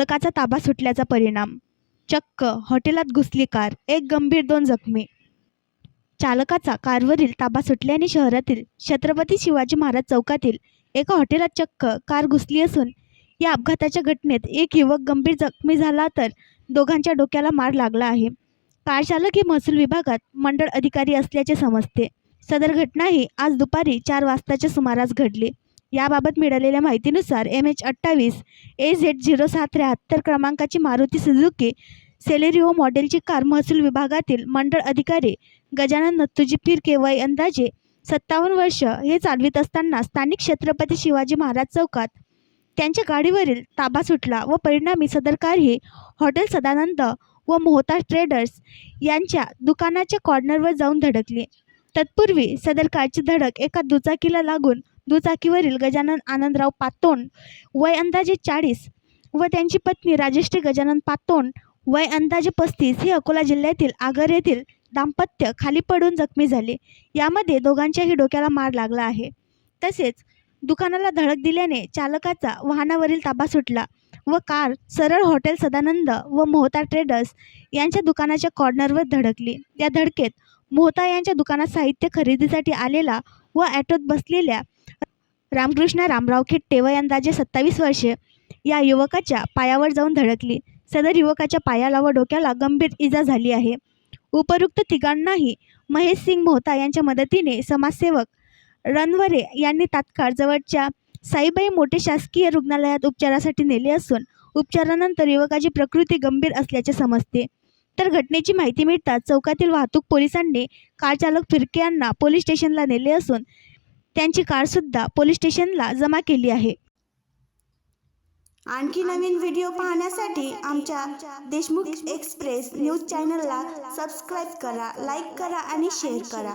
चालकाचा ताबा सुटल्याचा परिणाम. चक्क हॉटेलात घुसली कार, एक गंभीर 2 जखमी. चालकाचा कारवरील ताबा सुटल्याने शहरातील छत्रपती शिवाजी महाराज चौकातील एका हॉटेलात चक्क कार घुसली असून या अपघाताच्या घटनेत एक युवक गंभीर जखमी झाला तर दोघांच्या डोक्याला मार लागला आहे. कार चालक हे महसूल विभागात मंडळ अधिकारी असल्याचे समजते. सदर घटना ही आज दुपारी 4 वाजताच्या सुमारास घडली. याबाबत मिळालेल्या माहितीनुसार MH28 AZ0773 क्रमांकाची मारुती सुझुकी सेलेरिओ मॉडेलची कार महसूल विभागातील मंडळ अधिकारी गजानन नत्तूजी फिरके वय अंदाजे 57 वर्ष हे चालवित असताना स्थानिक छत्रपती शिवाजी महाराज चौकात त्यांच्या गाडीवरील ताबा सुटला व परिणामी सदर कार ही हॉटेल सदानंद व मोहता ट्रेडर्स यांच्या दुकानाच्या कॉर्नरवर जाऊन धडकली. तत्पूर्वी सदर कारची धडक एका दुचाकीला लागून दुचाकीवरील गजानन आनंदराव पातोंड वय अंदाजे 40 व त्यांची पत्नी राजश्री गजानन पातोंड वय अंदाजे 35 हे अकोला जिल्ह्यातील आगर येथील दाम्पत्य खाली पडून जखमी झाले. यामध्ये दोघांच्याही डोक्याला मार लागला आहे. तसेच दुकानाला धडक दिल्याने चालकाचा वाहनावरील ताबा सुटला व कार सरळ हॉटेल सदानंद व मोहता ट्रेडर्स यांच्या दुकानाच्या कॉर्नरवर धडकली. या धडकेत मोहता यांच्या दुकानात साहित्य खरेदीसाठी आलेला व ॲटोत बसलेल्या रामकृष्ण रामराव खिट्टे वय अंदाजे 27 वर्षे या युवकाच्या पायावर जाऊन धडकली. सदर युवकाच्या पायाला व डोक्याला गंभीर इजा झाली आहे. उपरोक्त तिघांनाही महेश सिंग मोहता यांच्या मदतीने समाजसेवक रणवरे यांनी तात्काळ जवळच्या साईबाई मोठे शासकीय रुग्णालयात उपचारासाठी नेले असून उपचारानंतर युवकाची प्रकृती गंभीर असल्याचे समजते. तर घटनेची माहिती मिळताच चौकातील वाहतूक पोलिसांनी कार चालक फिरके यांना पोलीस स्टेशनला नेले असून त्यांची कारसुद्धा पोलीस स्टेशनला जमा केली आहे. आणखी नवीन व्हिडिओ पाहण्यासाठी आमच्या देशमुख एक्सप्रेस न्यूज चॅनलला सबस्क्राईब करा, लाईक करा आणि शेअर करा.